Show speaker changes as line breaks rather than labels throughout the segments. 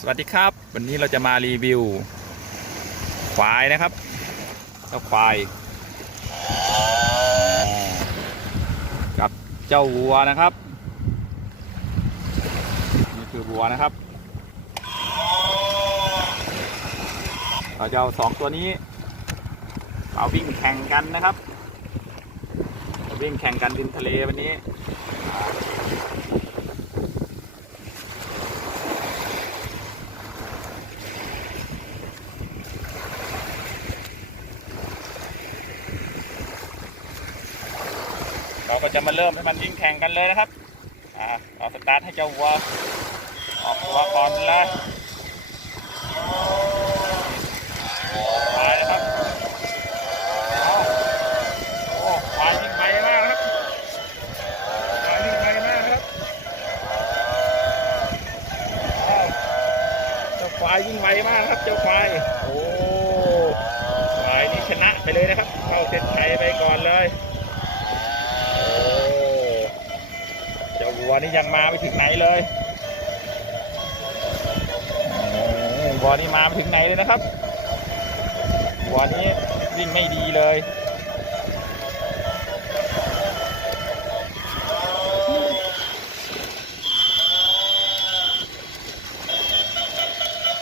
สวัสดีครับ วันนี้เราจะมารีวิว ควายนะครับเจ้าควาย กับเจ้าวัวนะครับ นี่คือวัวนะครับ เราจะเอาสองตัวนี้เอาวิ่งแข่งกันนะครับวิ่งแข่งกันริมทะเลวันนี้ ก็จะมาเริ่มให้มันวิ่งแข่งกันเลยนะครับ อ่าเราสตาร์ทให้เจ้าวัวออกตัวก่อนเลยไปนะครับเอาโอ้ควายวิ่งไวมากครับควายวิ่งไวมากครับเจ้าควายวิ่งไวมากครับ เจ้าควายโอ้ควายนี่ชนะไปเลยนะครับ เข้าเส้นชัยไปก่อนเลย โอ้เจ้า วัวนี่ยังมาไม่ถึงไหนเลยวัวนี่มาไม่ถึงไหนเลยนะครับวัวนี้วิ่งไม่ดีเลย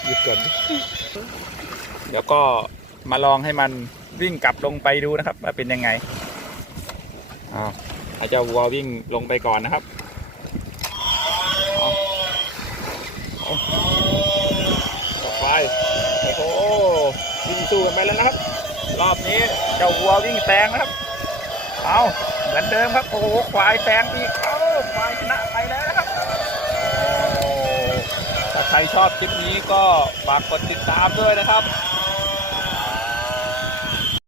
หยุดก่อนเดี๋ยวก็มาลองให้มันวิ่งกลับลงไปดูนะครับ ว่าเป็นยังไงอ้าวให้เจ้าวัววิ่งลงไปก่อนนะครับเอาเอาต่อไป โอ้โหวิ่งสู้กันไปแล้วนะครับ รอบนี้เจ้าวัววิ่งแซงนะครับ เอาเหมือนเดิมครับ โอ้โหควายแซงอีกเอาควายชนะไปแล้วนะครับถ้าใครชอบคลิปนี้ก็ฝากกดติดตามด้วยนะครับ